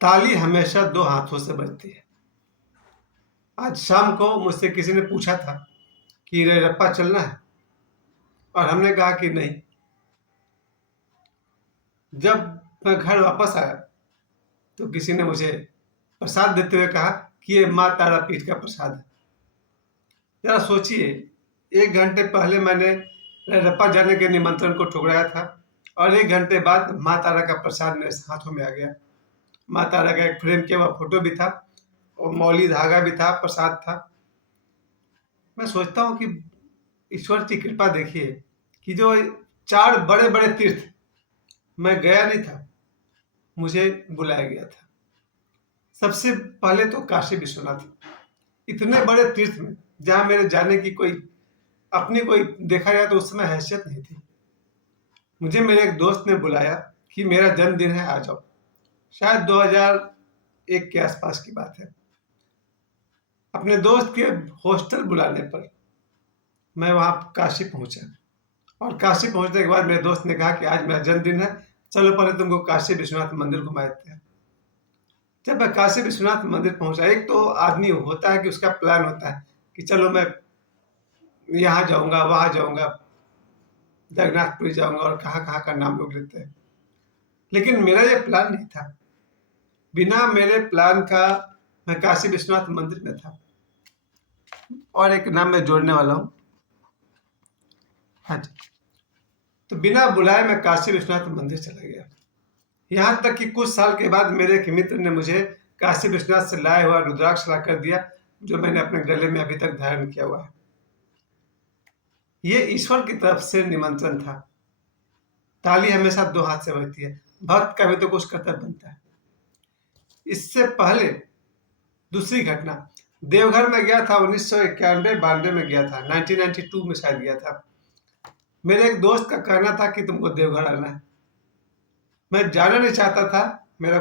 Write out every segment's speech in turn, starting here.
ताली हमेशा दो हाथों से बजती है। आज शाम को मुझसे किसी ने पूछा था कि रप्पा चलना है, और हमने कहा कि नहीं। जब मैं घर वापस आया तो किसी ने मुझे प्रसाद देते हुए कहा कि ये माँ तारापीठ का प्रसाद है। जरा सोचिए, 1 घंटे पहले मैंने रप्पा जाने के निमंत्रण को ठुकराया था, और 1 घंटे बाद माँ तारा का प्रसाद मेरे हाथों में आ गया। माँ तारा का एक फ्रेम किया हुआ फोटो भी था, और मौली धागा भी था, प्रसाद था। मैं सोचता हूँ कि ईश्वर की कृपा देखिए कि जो 4 बड़े बड़े तीर्थ मैं गया नहीं था, मुझे बुलाया गया था। सबसे पहले तो काशी विश्वनाथ, इतने बड़े तीर्थ में जहाँ मेरे जाने की कोई देखा जाए तो उस समय हैसियत नहीं थी। मुझे मेरे एक दोस्त ने बुलाया कि मेरा जन्मदिन है, आ जाओ। शायद 2001 के आसपास की बात है। अपने दोस्त के हॉस्टल बुलाने पर मैं वहाँ काशी पहुंचा, और काशी पहुंचने के बाद मेरे दोस्त ने कहा कि आज मेरा जन्मदिन है, चलो पहले तुमको काशी विश्वनाथ मंदिर घुमा देते हैं। जब मैं काशी विश्वनाथ मंदिर पहुंचा, एक तो आदमी होता है कि उसका प्लान होता है कि चलो मैं यहाँ जाऊंगा, वहां जाऊंगा, जगन्नाथपुरी जाऊंगा, और कहाँ कहाँ का नाम लोग लेते हैं। लेकिन मेरा ये प्लान नहीं था। बिना मेरे प्लान का मैं काशी विश्वनाथ मंदिर में था। और एक नाम मैं जोड़ने वाला हूँ। हाँ जी। तो बिना बुलाए मैं काशी विश्वनाथ मंदिर चला गया। यहाँ तक कि कुछ साल के बाद मेरे एक मित्र ने मुझे काशी विश्वनाथ से लाया हुआ रुद्राक्ष ला कर दिया, जो मैंने अपने गले में अभी तक धारण किया हुआ है। ये ईश्वर की तरफ से निमंत्रण था। ताली हमेशा दो हाथ से बजती है। भक्त का भी तो कुछ कर्तव्य बनता है। इससे पहले दूसरी घटना, देवघर में गया था, 1991-92 में गया था, 1992 में शायद गया था। मेरे एक दोस्त का कहना था कि तुमको देवघर आना है। मैं जाना नहीं चाहता था, मेरी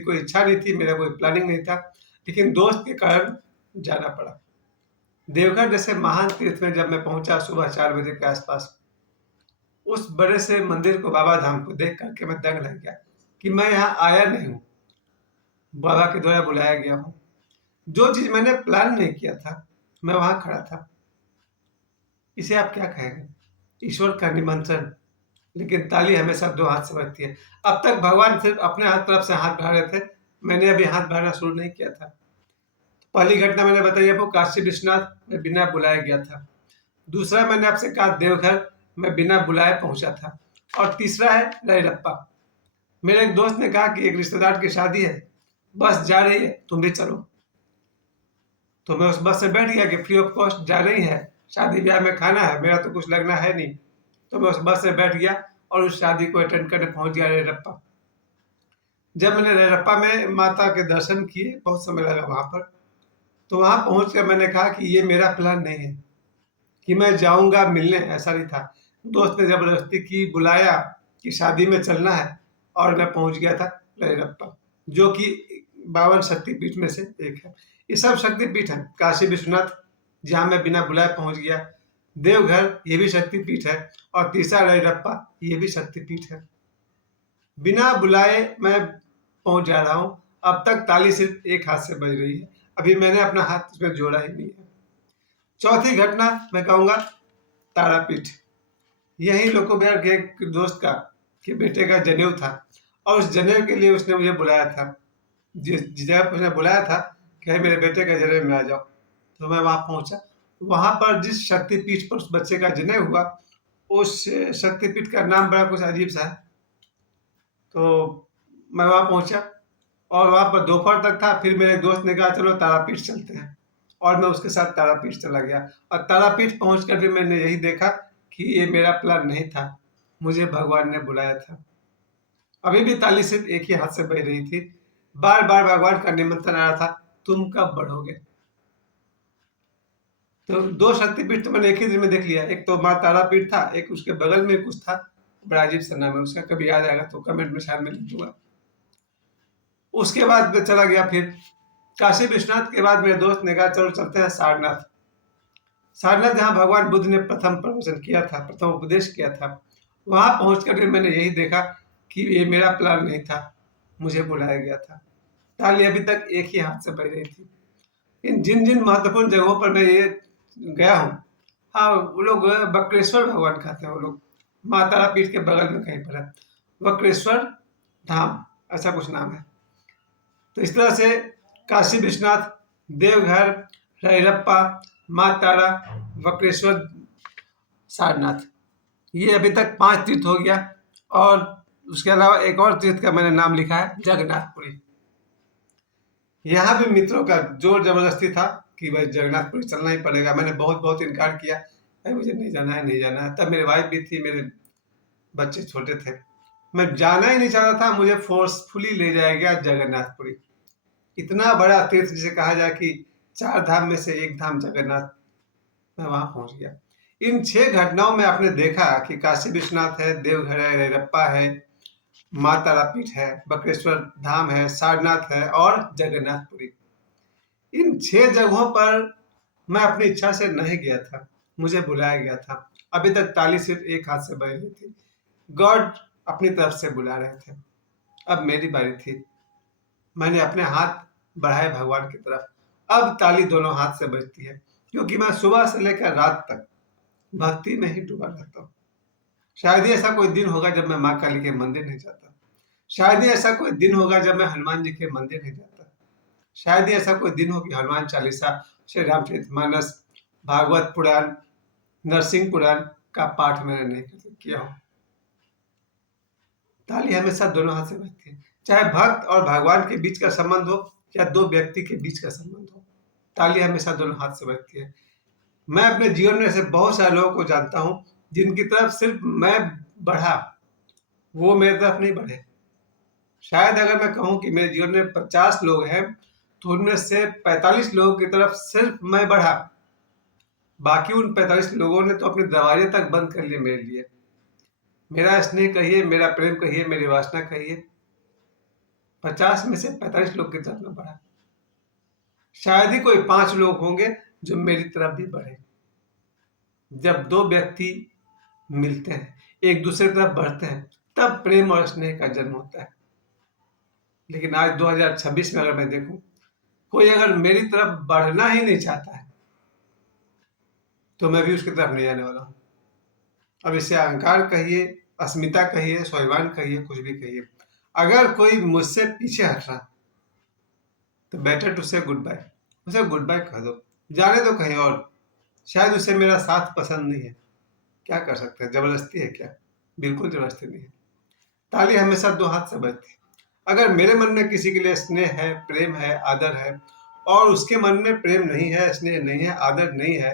कोई इच्छा नहीं थी, मेरा कोई प्लानिंग नहीं था, लेकिन दोस्त के कारण जाना पड़ा। देवघर जैसे महान तीर्थ में जब मैं पहुंचा सुबह 4 बजे के आसपास, उस बड़े से मंदिर को, बाबा धाम को देख करके मैं दंग रह गया कि मैं यहाँ आया नहीं हूँ, बाबा के द्वारा बुलाया गया हूँ। जो चीज मैंने प्लान नहीं किया था, मैं वहां खड़ा था। इसे आप क्या कहेंगे? ईश्वर का निमंत्रण। लेकिन ताली हमेशा दो हाथ से बजती है। अब तक भगवान सिर्फ अपने हाथ तरफ से हाथ बढ़ा रहे थे, मैंने अभी हाथ बढ़ाना शुरू नहीं किया था। पहली घटना मैंने बताई आपको, काशी विश्वनाथ में बिना बुलाए गया था। दूसरा मैंने आपसे कहा, देवघर में बिना बुलाए पहुंचा था। और तीसरा है रैरप्पा। मेरे एक दोस्त ने कहा कि एक रिश्तेदार की शादी है, बस जा रही है, तुम भी चलो। तो मैं उस बस से बैठ गया कि फ्री ऑफ कॉस्ट जा रही है, शादी ब्याह में खाना है, मेरा तो कुछ लगना है नहीं। तो मैं उस बस से बैठ गया और उस शादी को अटेंड करने पहुंच गया रैरप्पा। जब मैंने रैरप्पा में माता के दर्शन किए, बहुत समय लगा वहां पर, तो वहां पहुंच कर मैंने कहा कि ये मेरा प्लान नहीं है कि मैं जाऊंगा मिलने, ऐसा नहीं था। दोस्त ने जबरदस्ती की, बुलाया कि शादी में चलना है, और मैं पहुंच गया था रैरप्पा, जो कि 52 शक्तिपीठ में से एक है। ये सब शक्तिपीठ है। काशी विश्वनाथ, जहाँ मैं बिना बुलाए पहुंच गया। देवघर, ये भी शक्तिपीठ है। और तीसरा रैरप्पा, ये भी शक्तिपीठ है। बिना बुलाए मैं पहुंच जा रहा हूँ। अब तक ताली सिर्फ एक हाथ से बज रही है, अभी मैंने अपना हाथ उसमें जोड़ा ही नहीं है। चौथी घटना मैं कहूंगा तारापीठ। यही लोको बिहार के एक दोस्त का, के बेटे का जनेऊ था, और उस जनेऊ के लिए उसने मुझे बुलाया था। जिस जगह पर उसने बुलाया था कि मेरे बेटे का जनेऊ में आ जाओ, तो मैं वहां पहुंचा। वहां पर जिस शक्तिपीठ पर उस बच्चे का जनेऊ हुआ, उस शक्तिपीठ का नाम बड़ा कुछ अजीब सा है। तो मैं वहां पहुंचा, और वहां पर दोपहर तक था। फिर मेरे दोस्त ने कहा चलो तारापीठ चलते हैं, और मैं उसके साथ तारापीठ चला गया। और तारापीठ पहुंचकर भी मैंने यही देखा कि ये मेरा प्लान नहीं था, मुझे भगवान ने बुलाया था। अभी भी ताली सिर्फ एक ही हाथ से बज रही थी। बार बार भगवान का निमंत्रण आ रहा था, तुम कब बढ़ोगे। तो 2 शक्तिपीठ तो मैंने एक ही दिन में देख लिया। एक तो माँ तारापीठ था, एक उसके बगल में कुछ था, बड़ा अजीब सा नाम है उसका, कभी याद आएगा तो कमेंट में शायद मैं लिख दूंगा। उसके बाद मैं चला गया फिर काशी विश्वनाथ के बाद मेरे दोस्त ने कहा चलो चलते हैं सारनाथ। सारनाथ जहाँ भगवान बुद्ध ने प्रथम प्रवचन किया था, प्रथम उपदेश किया था। वहां पहुंचकर भी मैंने यही देखा कि ये मेरा प्लान नहीं था, मुझे बुलाया गया था। ताली अभी तक एक ही हाथ से बज रही थी। इन जिन जिन महत्वपूर्ण जगहों पर मैं ये गया हूँ, हाँ वो लोग बक्रेश्वर भगवान कहते हैं, वो लोग माँ तारापीठ के बगल में कहीं पर है, बक्रेश्वर धाम ऐसा कुछ नाम है। तो इस तरह से काशी विश्वनाथ, देवघर, रैरप्पा, माँ तारा, वक्रेश्वर, सारनाथ, ये अभी तक 5 तीर्थ हो गया। और उसके अलावा एक और तीर्थ का मैंने नाम लिखा है, जगन्नाथपुरी। यहाँ भी मित्रों का जोर जबरदस्ती था कि भाई जगन्नाथपुरी चलना ही पड़ेगा। मैंने बहुत बहुत इनकार किया, भाई मुझे नहीं जाना है, नहीं जाना है। तब मेरी वाइफ भी थी, मेरे बच्चे छोटे थे, मैं जाना ही नहीं चाहता था। मुझे फोर्सफुली ले जाया गया जगन्नाथपुरी। इतना बड़ा तीर्थ जिसे कहा जाए कि 4 धाम में से एक धाम जगन्नाथ, मैं वहां पहुंच गया। इन 6 घटनाओं में आपने देखा कि काशी विश्वनाथ है, देवघर है, रैरप्पा है, माँ तारापीठ है, बक्रेश्वर धाम है, सारनाथ है और जगन्नाथपुरी। इन 6 जगहों पर मैं अपनी इच्छा से नहीं गया था, मुझे बुलाया गया था। अभी तक ताली सिर्फ एक हाथ से बज रही थी, गॉड अपनी तरफ से बुला रहे थे। अब मेरी बारी थी, मैंने अपने हाथ बढ़ाए भगवान की तरफ। अब ताली दोनों हाथ से बजती है, क्योंकि मैं सुबह से लेकर रात तक भक्ति में ही डूबा रहता हूँ। शायद ही ऐसा कोई दिन होगा जब मैं माँ काली के मंदिर नहीं जाता। शायद ही ऐसा कोई दिन होगा जब मैं हनुमान जी के मंदिर नहीं जाता। शायद ही ऐसा कोई दिन हो कि हनुमान चालीसा, श्री रामचरितमानस, भागवत पुराण, नरसिंह पुराण का पाठ मैंने नहीं किया हो। ताली हमेशा दोनों हाथ से बजती है, चाहे भक्त और भगवान के बीच का संबंध हो या दो व्यक्ति के बीच का संबंध हो, ताली हमेशा दोनों हाथ से बजती है। मैं अपने जीवन में ऐसे बहुत सारे लोगों को जानता हूं जिनकी तरफ सिर्फ मैं बढ़ा, वो मेरी तरफ नहीं बढ़े। शायद अगर मैं कहूं कि मेरे जीवन में 50 लोग हैं, तो उनमें से 45 लोगों की तरफ सिर्फ मैं बढ़ा, बाकी उन 45 लोगों ने तो अपने दरवाजे तक बंद कर लिए मेरे लिए। मेरा स्नेह कहिए, मेरा प्रेम कहिए, मेरी वासना कहिए, 50 में से 45 लोग की तरफ में बढ़ा। शायद ही कोई 5 लोग होंगे जो मेरी तरफ भी बढ़े। जब दो व्यक्ति मिलते हैं, एक दूसरे की तरफ बढ़ते हैं, तब प्रेम और स्नेह का जन्म होता है। लेकिन आज 2026 में अगर मैं देखूं, कोई अगर मेरी तरफ बढ़ना ही नहीं चाहता है, तो मैं भी उसकी तरफ नहीं आने वाला हूं। अब इसे अहंकार कहिए, अस्मिता कहिए, स्वाभिमान कहिए, कुछ भी कहिए, अगर कोई मुझसे पीछे हट रहा, तो बेटर टू से गुड बाय, उसे गुड बाय कह दो, जाने दो कहीं और। शायद उसे मेरा साथ पसंद नहीं है, क्या कर सकते हैं, जबरदस्ती है क्या? बिल्कुल जबरदस्ती नहीं है। ताली हमेशा दो हाथ से बजती है। अगर मेरे मन में किसी के लिए स्नेह है, प्रेम है, आदर है, और उसके मन में प्रेम नहीं है, स्नेह नहीं है, आदर नहीं है,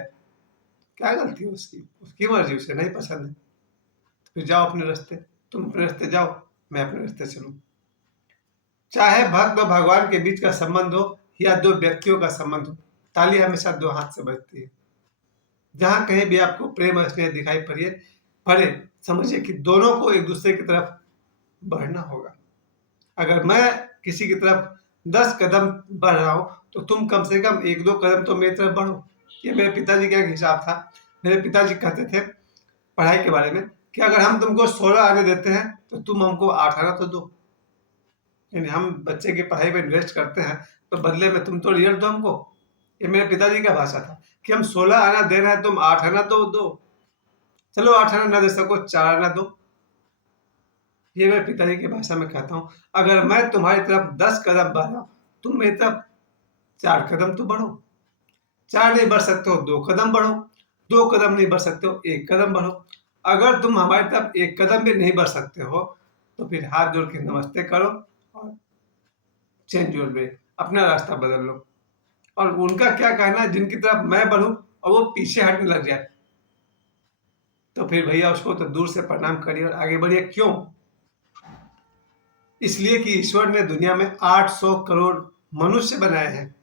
क्या गलती है उसकी? उसकी मर्जी, उसे नहीं पसंद है, तो फिर जाओ अपने रास्ते, तुम अपने रास्ते जाओ, मैं अपने रास्ते चलूं। चाहे भक्त और भगवान के बीच का संबंध हो या दो व्यक्तियों का संबंध हो, ताली हमेशा दो हाथ से बजती है। जहां कहीं भी आपको प्रेम और स्नेह दिखाई पड़े, समझिए कि दोनों को एक दूसरे की तरफ बढ़ना होगा। अगर मैं किसी की तरफ 10 कदम बढ़ रहा हूं, तो तुम कम से कम 1-2 कदम तो मेरी तरफ बढ़ो। ये मेरे पिताजी का एक हिसाब था। मेरे पिताजी कहते थे पढ़ाई के बारे में कि अगर हम तुमको 16 आने देते हैं, तो तुम हमको 8 आना तो दो। यानी हम बच्चे की पढ़ाई में इन्वेस्ट करते हैं, तो बदले में तुम तो रिजल्ट दो हमको। ये मेरे पिताजी का भाषा था कि हम 16 आना दे रहे हैं, तुम 8 आना तो दो। चलो 8 आना ना दे सको, 4 आना दो। ये मैं पिताजी की भाषा में कहता हूँ। अगर मैं तुम्हारी तरफ 10 कदम बढ़ रहा हूँ, तुम मेरी तरफ 4 कदम तो बढ़ो। 4 नहीं बढ़ सकते हो, 2 कदम बढ़ो। 2 कदम नहीं बढ़ सकते हो, 1 कदम बढ़ो। अगर तुम हमारी तरफ 1 कदम भी नहीं बढ़ सकते हो, तो फिर हाथ जोड़ के नमस्ते करो और चेंज योर वे, अपना रास्ता बदल लो। और उनका क्या कहना है, जिनकी तरफ मैं बढ़ूं और वो पीछे हटने लग जाए, तो फिर भैया उसको तो दूर से प्रणाम करिए और आगे बढ़िए। क्यों? इसलिए कि ईश्वर ने दुनिया में 800 करोड़ मनुष्य बनाए हैं।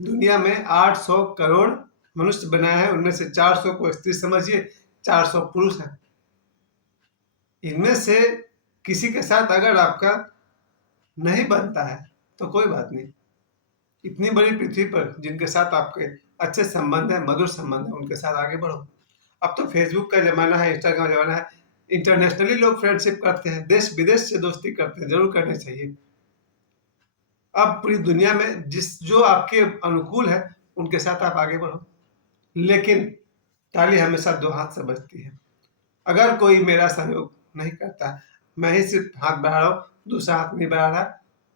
दुनिया में 800 करोड़ मनुष्य बनाए हैं, उनमें से 400 को स्त्री समझिए, 400 पुरुष हैं। इनमें से किसी के साथ अगर आपका नहीं बनता है, तो कोई बात नहीं। इतनी बड़ी पृथ्वी पर जिनके साथ आपके अच्छे संबंध है, मधुर संबंध है, उनके साथ आगे बढ़ो। अब तो फेसबुक का जमाना है, इंस्टाग्राम का जमाना है, इंटरनेशनली लोग फ्रेंडशिप करते हैं, देश विदेश से दोस्ती करते हैं, जरूर करनी चाहिए। अब पूरी दुनिया में जो आपके अनुकूल है उनके साथ आप आगे बढ़ो, लेकिन ताली हमेशा दो हाथ से बजती है। अगर कोई मेरा सहयोग नहीं करता, मैं ही सिर्फ हाथ बढ़ा रहा हूँ, दूसरा हाथ नहीं बढ़ा रहा,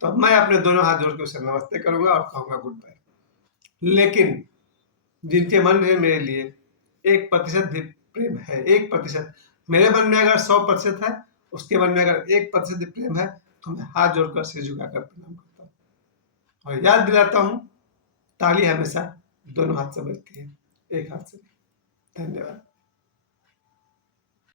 तो मैं अपने दोनों हाथ जोड़ के उसे नमस्ते करूंगा और कहूंगा गुड बाय। लेकिन जिनके मन में मेरे लिए 1% भी प्रेम है, 1%, मेरे मन में अगर 100% है, उसके मन में अगर 1% भी प्रेम है, तो मैं हाथ जोड़कर सिर झुकाकर प्रणाम करता हूँ और याद दिलाता हूँ, ताली हमेशा दोनों हाथ से बजती है, एक हाथ से नहीं। धन्यवाद।